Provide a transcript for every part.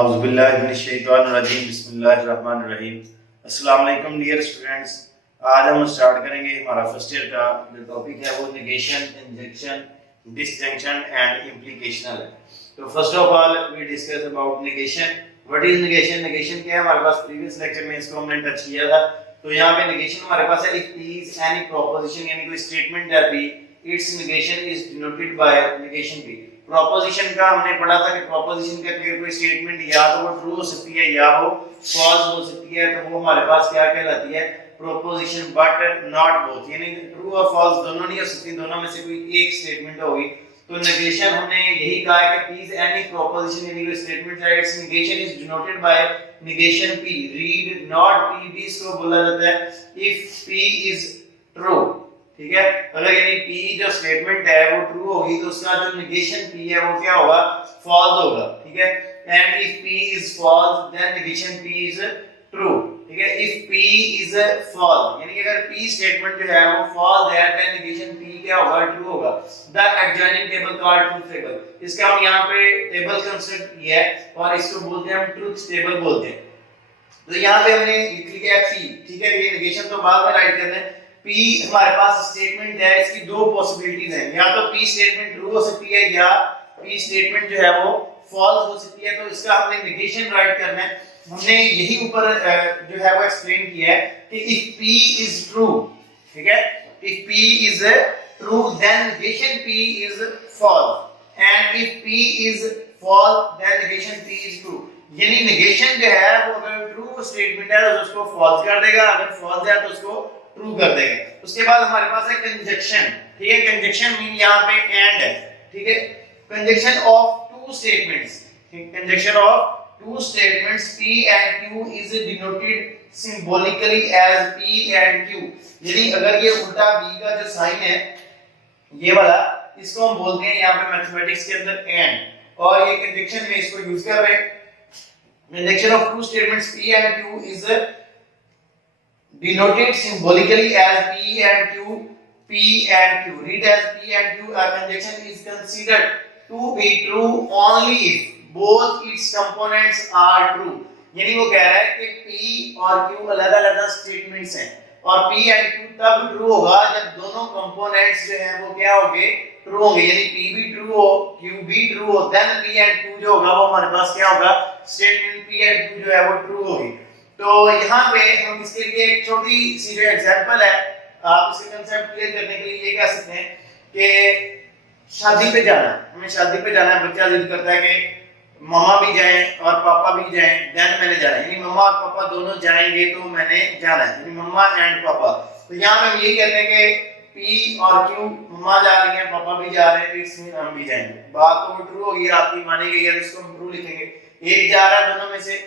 औज़ुबिल्लाहिमिनश्शैतानिर्रजीम बिस्मिल्लाहिर्रहमानिर्रहीम। अस्सलाम वालेकुम डियर स्टूडेंट्स। आज हम स्टार्ट करेंगे हमारा फर्स्ट ईयर का जो टॉपिक है वो negation, injection, disjunction and implicational है। तो first of all we discuss about negation. What is negation? Negation क्या है? हमारे पास प्रीवियस लेक्चर में इसको हमने टच किया था। तो यहाँ पे नेगेशन हमारे पास है, इफ इज एनी प्रोपोजिशन यानी कोई स्टेटमेंट है P, it's negation is denoted by negation P. Proposition का हमने पढ़ा था कि प्रोपोजिशन का कोई स्टेटमेंट या तो वो ट्रू हो सकती है या वो फॉल्स हो सकती है, तो वो हमारे पास क्या कहलाती है? प्रोपोजिशन, बट नॉट बोथ, यानी ट्रू और फॉल्स दोनों नहीं हो सकती, दोनों में से कोई एक स्टेटमेंट होगी। तो नेगेशन हमने यही कहा है कि पी इज एनी प्रोपोजिशन यानी कोई स्टेटमेंट है, it's negation is denoted by negation P. Read not P भी इसको बोला जाता है इफ पी इज ट्रू। ठीक है, अगर यानी P जो स्टेटमेंट है वो ट्रू होगी तो उसका जो नेगेशन P है वो क्या होगा? फॉल्स होगा। ठीक है, and if P is false then negation P is true. ठीक है, इफ P इज फॉल्स यानी अगर P स्टेटमेंट जो है वो फॉल्स है देन नेगेशन P क्या होगा? ट्रू होगा। The adjoining table called truth table, इसका हम यहां पे टेबल कंस्ट्रक्ट किया है और इसको बोलते हैं हम ट्रूथ टेबल बोलते हैं। तो यहां पे हमने लिख लिया P। ठीक है, ये नेगेशन तो बाद में राइट करना है। P हमारे पास स्टेटमेंट है, इसकी दो पॉसिबिलिटीज हैं, या तो P स्टेटमेंट ट्रू हो सकती है या P स्टेटमेंट जो है वो फॉल्स हो सकती है। तो इसका हमने नेगेशन राइट करना है। हमने यही ऊपर जो है वो एक्सप्लेन किया है कि इफ P इज ट्रू, ठीक है, if P is true then negation P is false, and if P is false then negation P is true. यानी नेगेशन जो है वो अगर ट्रू स्टेटमेंट है तो उसको फॉल्स कर देगा, अगर फॉल्स है तो उसको ट्रू कर देगा। उसके बाद हमारे पास है कंजक्शन। ठीक है, कंजक्शन मीन यहां पे एंड है। ठीक है, conjunction of two statements, conjunction of two statements P and Q is denoted symbolically as P and Q। यानी अगर ये उल्टा B का जो साइन है ये वाला, इसको हम बोलते हैं यहां पे मैथमेटिक्स के अंदर एंड, और ये कंजक्शन में इसको यूज कर रहे हैं। Conjunction of two statements P and Q is denoted symbolically as P and Q, P and Q. Read as P and Q. A conjunction is considered to be true only if both its components are true। यानी वो कह रहा है कि P और Q अलग-अलग statements हैं और P and Q तब ट्रू होगा जब दोनों कंपोनेंट्स जो हैं वो क्या होंगे? ट्रू होंगे। यानी P भी ट्रू हो, Q भी ट्रू हो, देन P and Q जो होगा वो हमारे पास क्या होगा? स्टेटमेंट P and Q जो है वो ट्रू होगी। तो यहाँ पे हम इसके लिए एक छोटी सी जो एग्जांपल है, आप इसके कांसेप्ट क्लियर करने के लिए ये कह सकते हैं कि शादी पे जाना है, हमें शादी पे जाना है, बच्चा जिद करता है कि मम्मा भी जाएं और पापा भी जाएं देन मैंने जाना है, यानी मम्मा और पापा दोनों जाएंगे तो मैंने जाना है, यानी मम्मा एंड पापा। तो यहाँ पे हम यही कहते हैं कि P और Q, मम्मा जा रही है पापा भी जा रहे हैं, इट्स मीन हम भी जाएंगे। बात तो ट्रू होगी, आपकी मानी गई है, इसको हम ट्रू लिखेंगे। एक जा रहा है दोनों में से,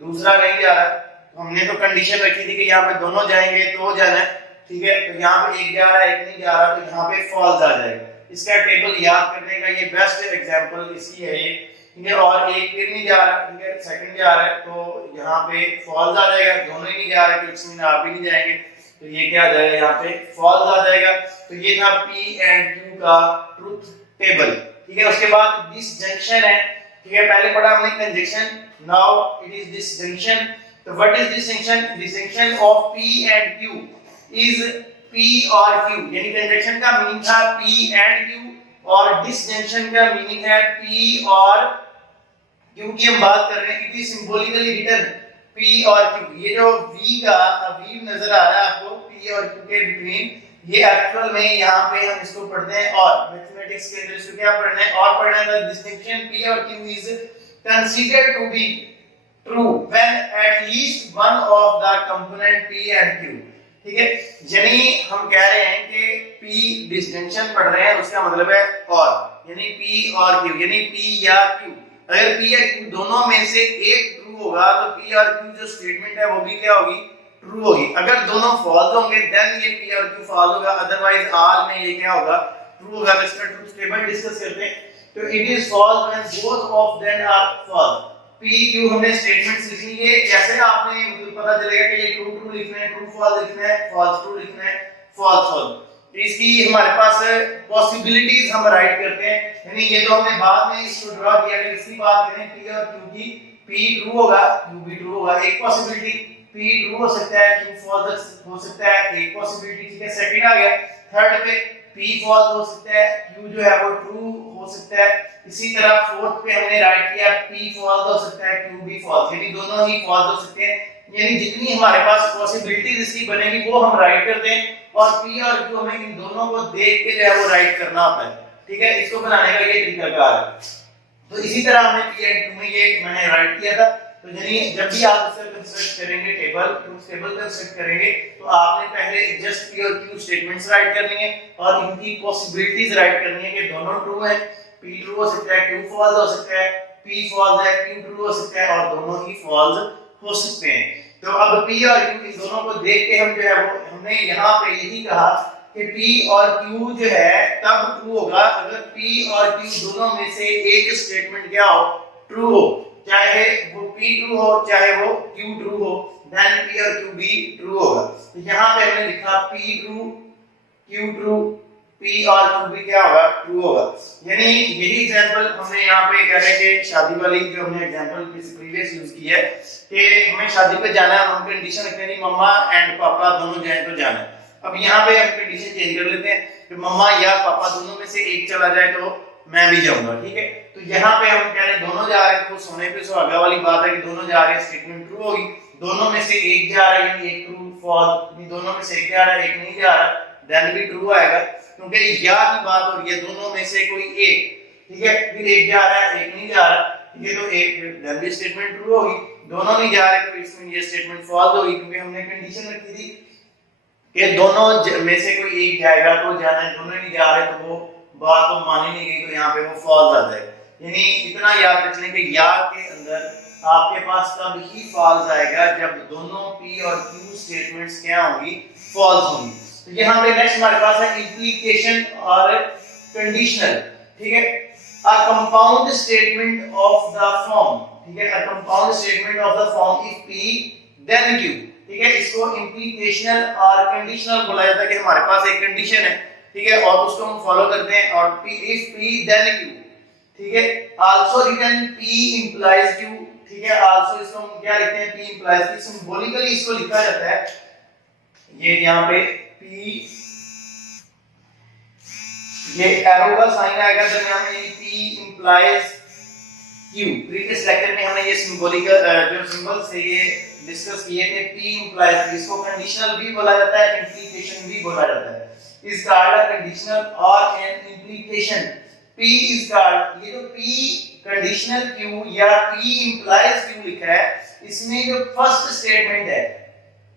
दूसरा नहीं जा रहा, हमने तो कंडीशन रखी थी कि यहाँ पे दोनों जाएंगे तो जाना है। ठीक है, तो यहाँ पे एक जा रहा है एक नहीं जा रहा, तो यहाँ पे फॉल्स आ जाएगा। इसका टेबल याद करने का ये बेस्ट एग्जांपल इसकी है ये। ठीक है, और एक फिर नहीं जा रहा, ठीक है, सेकंड जा रहा है तो यहाँ पे फॉल्स आ जाएगा। दोनों ही नहीं जा रहे तो इसमें आप भी नहीं जाएंगे, तो ये क्या आ जाएगा? यहाँ पे फॉल्स आ जाएगा। तो ये था P and Q का ट्रूथ टेबल। ठीक है, उसके बाद डिसजंक्शन है। ठीक है, पहले पढ़ा हमने conjunction, now it is disjunction. तो what is disjunction? Disjunction of P and Q is P और Q, यानी कंजंक्शन का मीनिंग था P and Q और डिसजंक्शन का मीनिंग है P और Q की हम बात कर रहे हैं। It is symbolically written P और Q। ये जो V का V नजर आ रहा है आपको P और Q के बिटवीन, ये एक्चुअल में यहाँ पे हम इसको पढ़ते हैं और मैथमेटिक्स के अंदर इसको क्या पढ़ना है? और पढ़ना है डिस्टिंक्शन P और Q is considered to be true when at least one of the component P and Q। ठीक है, यानी हम कह रहे हैं कि P डिस्टिंक्शन पढ़ रहे हैं, उसका मतलब है और, यानी P और Q, यानी P या Q। अगर P या Q दोनों में से एक ट्रू होगा तो P और Q जो स्टेटमेंट है वो भी क्या होगी? ट्रू होगी। अगर दोनों फॉल्स होंगे देन ये P और Q फॉल्स होगा, अदरवाइज ऑल में ये क्या होगा? ट्रू होगा। इसका ट्रूथ टेबल डिस्कस करते हैं। तो it is false when both of them are false. P Q हमने स्टेटमेंट्स लिख ली है, कैसे आपने मतलब पता चलेगा कि ये ट्रू ट्रू लिखना है, ट्रू फॉल्स लिखना है, फॉल्स ट्रू लिखना है, फॉल्स फॉल्स। इसकी हमारे पास पॉसिबिलिटीज हम राइट करते हैं, यानी ये तो हमने बाद में इसको ड्रॉ किया। अगर इसकी बात करें P और Q की, P ट्रू होगा, Q भी ट्रू होगा, एक पॉसिबिलिटी। P ट्रू हो सकता है, Q फॉल्स हो सकता है, एक पॉसिबिलिटी, ठीक है। सेकंड आ गया। थर्ड पे P फॉल्स हो सकता है, Q जो है वो ट्रू हो सकता है। इसी तरह फोर्थ पे हमने राइट किया P फॉल्स हो सकता है, Q भी फॉल्स, यानी दोनों ही फॉल्स हो सकते हैं। यानी जितनी हमारे पास पॉसिबिलिटीज इसकी बनेगी वो हम राइट करते हैं, और P और Q हमें इन दोनों को देख के जो है वो राइट करना होता है, ठीक है। इसको बनाने का ये तरीका है। तो इसी तरह हमने P एंड Q में ये मैंने राइट किया था। तो यानी जब भी आप इसका कंस्ट्रक्ट करेंगे टेबल, ट्रूथ टेबल कंस्ट्रक्ट करेंगे, तो आपने पहले जस्ट P और Q स्टेटमेंट्स राइट करनी है और इनकी पॉसिबिलिटीज राइट करनी है कि दोनों ट्रू है। P ट्रू हो सकता है, Q फॉल्स हो सकता है, P फॉल्स है, Q ट्रू हो सकता है, और दोनों ही फॉल्स हो सकते हैं। तो अब P और Q इन दोनों को देख के हम जो है वो हमने यहाँ पे यही कहा कि P और Q जो है तब ट्रू होगा अगर P और Q दोनों में से एक स्टेटमेंट क्या हो, ट्रू हो। चाहे वो P ट्रू हो चाहे वो Q ट्रू हो, देन P और Q भी ट्रू होगा। तो यहाँ पे हमने लिखा P true, Q true, P और Q भी क्या होगा, ट्रू होगा। यानी यही एग्जांपल हमने यहाँ पे कह रहे हैं शादी वाली जो हमने एग्जांपल प्रीवियस यूज की है कि हमें शादी पे जाना है, हम कंडीशन रखते हैं मम्मा एंड पापा दोनों जाए तो जाना है। अब यहाँ पे हम कंडीशन चेंज कर लेते हैं कि मम्मा या पापा दोनों में से एक चला जाए तो मैं भी जाऊंगा, ठीक है। तो यहाँ पे हम कह रहे हैं दोनों जा रहे हैं, तो सोने पे सुहागा वाली बात है कि दोनों जा रहे हैं, स्टेटमेंट ट्रू होगी। दोनों में से एक जा रहा है, एक ट्रू फॉल्स, दोनों में से एक जा रहा है एक नहीं जा रहा, देन भी ट्रू आएगा, क्योंकि या की बात हो रही है, दोनों में से कोई एक, ठीक है। फिर एक जा रहा है एक नहीं जा रहा, ठीक है, तो एक देन भी स्टेटमेंट ट्रू होगी। दोनों नहीं जा रहे तो इसमें ये स्टेटमेंट फॉल्स होगी, क्योंकि हमने कंडीशन रखी थी कि दोनों में से कोई एक जाएगा तो जाना है, दोनों नहीं जा रहे तो वो बात तो मानी नहीं गई, तो यहाँ पे वो फॉल्स आ जाएगा। यानी इतना याद रख लें कि या के अंदर आपके पास तब ही फॉल्स आएगा जब दोनों P और Q स्टेटमेंट्स क्या होंगी, फॉल्स होंगी। तो यहाँ पे नेक्स्ट हमारे पास है इंप्लीकेशन और कंडीशनल, ठीक है। A compound statement of the form, ठीक है, a compound statement of the form if P then Q, ठीक है। इसको इंप्लीकेशनल और कंडीशनल बोला जाता है कि हमारे पास एक कंडीशन है, ठीक है, और उसको हम फॉलो करते हैं, और इफ P देन Q, ठीक है। Also written P implies Q, ठीक है। आल्सो इसको हम क्या लिखते हैं, P इंप्लाइज, सिंबॉलिकली इसको लिखा जाता है, ये यहाँ पे P, ये एरो का साइन आएगा दरमियान में, P implies Q। Previous lecture में हमने ये सिंबॉलिकल जो सिंबल्स थे ये डिस्कस किए थे। P इंप्लाइज, इसको कंडीशनल भी बोला जाता है, इंप्लीकेशन भी बोला जाता है। is called a conditional or an implication. P is called, ये जो P conditional Q या P implies Q लिखा है, इसमें जो फर्स्ट स्टेटमेंट है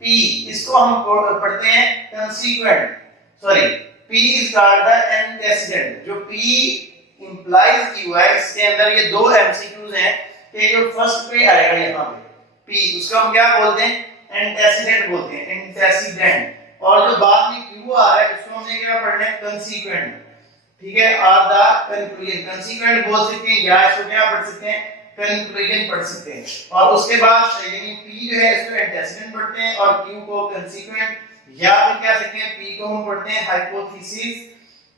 P, इसको हम पढ़ते हैं consequent, sorry P is called the antecedent। जो P implies Q है, इसके अंदर ये दो MCQs हैं कि जो फर्स्ट पे आएगा यहाँ पे P, उसको हम क्या बोलते हैं, antecedent बोलते हैं, antecedent। और जो बाद में Q आ रहा है उसको हमने क्या पढ़ना है, कंसीक्वेंट, ठीक है, और द कंक्लूजन। कंसीक्वेंट बोल सकते हैं या इसको क्या पढ़ सकते हैं, कंक्लूजन पढ़ सकते हैं। और उसके बाद यानी P जो है इसको एंटेसिडेंट पढ़ते हैं और Q को कंसीक्वेंट, या फिर क्या सकते हैं P को हम पढ़ते हैं हाइपोथेसिस,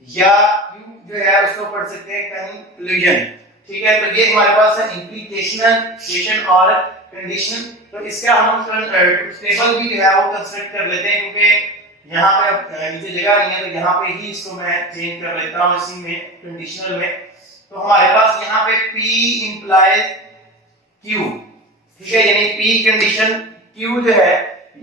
या Q जो है उसको पढ़ सकते हैं कंक्लूजन, ठीक है। तो ये हमारे पास है इंप्लीकेशन और कंडीशन। तो इसका हम टेबल भी जो है वो कंस्ट्रक्ट कर लेते हैं, क्योंकि यहाँ पे नीचे जगह नहीं है, तो यहाँ पे ही इसको मैं चेंज कर लेता हूँ इसी में कंडीशनल में। तो हमारे पास यहाँ पे P इंप्लाइज Q, ठीक है, यानी P कंडीशन Q जो है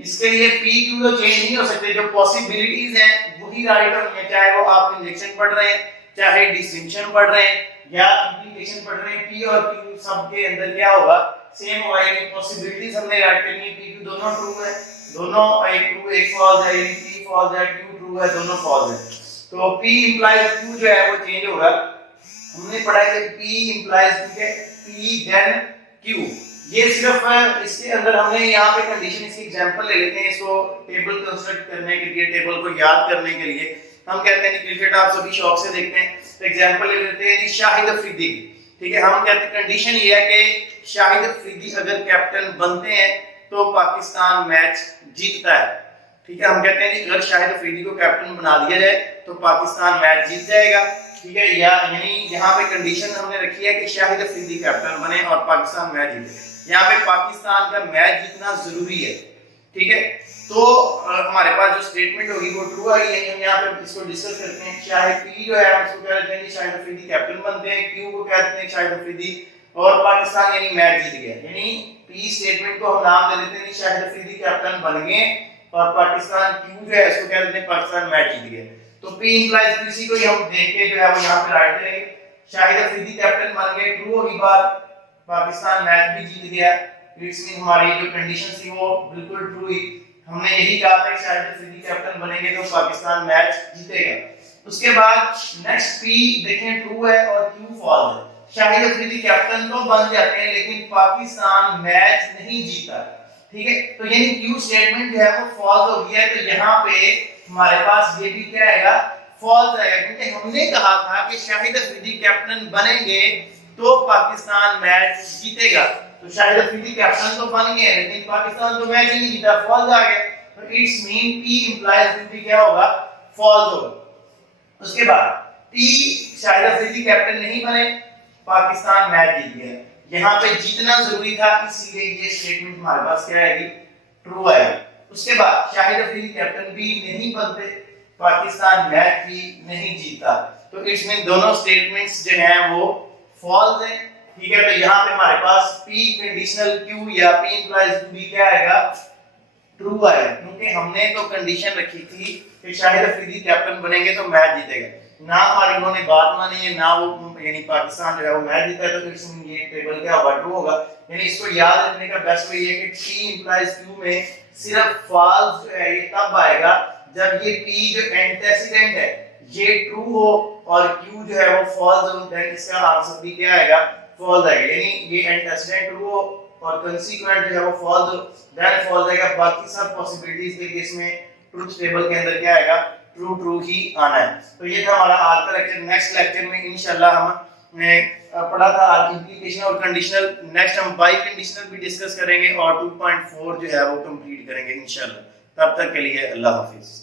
इसके लिए P Q तो चेंज नहीं हो सकते, जो पॉसिबिलिटीज हैं वही राइट होंगे, चाहे वो आप इंजेक्शन पढ़ रहे हैं, चाहे डिस्टिंक्शन पढ़ रहे हैं या इंप्लीकेशन पढ़ रहे हैं, P और Q सबके अंदर क्या होगा, सेम होगा। यानी पॉसिबिलिटीज हमने राइट करनी है, P Q दोनों ट्रू है, दोनों एक ट्रू एक फॉल्स है, यानी P फॉल्स है Q ट्रू है, दोनों फॉल्स है। तो P इंप्लाइज Q जो है वो चेंज होगा। हमने पढ़ा है कि P implies P then Q, ये सिर्फ इसके अंदर हमने यहाँ पे कंडीशन इसकी एग्जांपल ले लेते हैं, इसको टेबल कंस्ट्रक्ट करने के लिए, टेबल को याद करने के लिए। हम कहते हैं कि क्रिकेट आप सभी शौक से देखते हैं, तो एग्जांपल ले लेते हैं कि शाहिद अफरीदी, ठीक है। हम कहते हैं कंडीशन ये है कि शाहिद अफरीदी अगर कैप्टन बनते हैं तो पाकिस्तान मैच जीतता है, ठीक है। हम कहते हैं कि अगर शाहिद अफरीदी को कैप्टन बना दिया जाए तो पाकिस्तान मैच जीत जाएगा, ठीक है। या यानी यहाँ पे कंडीशन हमने रखी है कि शाहिद अफरीदी कैप्टन बने और पाकिस्तान मैच जीते। यहाँ पे पाकिस्तान का मैच जीतना जरूरी है, ठीक है। तो हमारे पास जो स्टेटमेंट होगी वो ट्रू आएगी, यानी हम यहाँ पे इसको डिस्कस करते हैं। शाहिद पी जो है उसको क्या कहते हैं, शाहिद अफरीदी कैप्टन बनते हैं, क्यू को कहते हैं शाहिद अफरीदी, और पाकिस्तान यानी मैच जीत गया, यानी पी स्टेटमेंट को हम नाम दे देते हैं शाहिद अफरीदी कैप्टन बन गए, और पाकिस्तान क्यू जो है इसको क्या कहते हैं पाकिस्तान मैच जीत गया। तो पी इंप्लाइज पीसी को हम देख के जो है वो यहाँ पे राइट करेंगे, शाहिद अफरीदी कैप्टन बन गए, ट्रू होगी बात, पाकिस्तान मैच भी जीत गया। इट्स मीन हमारी जो कंडीशन थी वो बिल्कुल ट्रू हुई, हमने यही कहा था कि शाहिद अफरीदी कैप्टन बनेंगे तो पाकिस्तान मैच जीतेगा। उसके बाद नेक्स्ट पी देखें ट्रू है और क्यू फॉल्स है, शाहिद अफरीदी कैप्टन तो बन जाते हैं लेकिन पाकिस्तान मैच नहीं जीता, ठीक है। तो यानी क्यू स्टेटमेंट जो है वो फॉल्स हो गया, तो यहाँ पे हमारे पास ये भी क्या आएगा, फॉल्स आएगा, क्योंकि हमने कहा था कि शाहिद अफरीदी कैप्टन बनेंगे तो पाकिस्तान मैच जीतेगा। तो शाहिद अफरीदी कैप्टन तो बन गए लेकिन पाकिस्तान तो मैच नहीं जीता, फॉल्स आ गया। तो इट्स मीन पी इंप्लाइज भी क्या होगा, फॉल्स होगा। उसके बाद टी शाहिद अफरीदी कैप्टन नहीं बने, पाकिस्तान मैच जीत गया, यहाँ पे जीतना जरूरी था, इसलिए ये स्टेटमेंट हमारे पास क्या आएगी, ट्रू आएगी। उसके बाद शाहिद अफरीदी कैप्टन भी नहीं बनते, पाकिस्तान मैच भी नहीं जीता, तो इट्स मीन दोनों स्टेटमेंट्स जो हैं वो फॉल्स हैं, ठीक है। तो यहाँ पे हमारे पास पी कंडीशनल क्यू या पी इंप्लाइज भी क्या आएगा, ट्रू आएगा, क्योंकि हमने तो कंडीशन रखी थी कि शाहिद अफरीदी कैप्टन बनेंगे तो मैच जीतेगा, ना हमारी उन्होंने बात मानी है, ना वो यानी पाकिस्तान जो है वो मैच जीता है, तो इसमें ये टेबल क्या होगा, ट्रू होगा। यानी इसको याद रखने का बेस्ट वे ये है कि पी इंप्लाइज क्यू में सिर्फ फॉल्स जो है ये तब आएगा जब ये पी जो एंटेसिडेंट है ये ट्रू हो और क्यू जो है वो फॉल्स हो, देन इसका आंसर भी क्या आएगा, फॉल्स आएगा। यानी ये एंटेसिडेंट ट्रू हो और कंसीक्वेंट जो है वो फॉल्स हो, देन फॉल्स आएगा। बाकी सब पॉसिबिलिटीज के केस में ट्रुथ टेबल के अंदर क्या आएगा, ट्रू ट्रू ही आना है। तो ये था हमारा आज का लेक्चर। नेक्स्ट लेक्चर में इंशाल्लाह हमने पढ़ा था आज इंप्लीकेशन और कंडीशनल, नेक्स्ट हम बाई कंडीशनल भी डिस्कस करेंगे और 2.4 जो है वो कंप्लीट करेंगे इंशाल्लाह। तब तक के लिए अल्लाह हाफिज।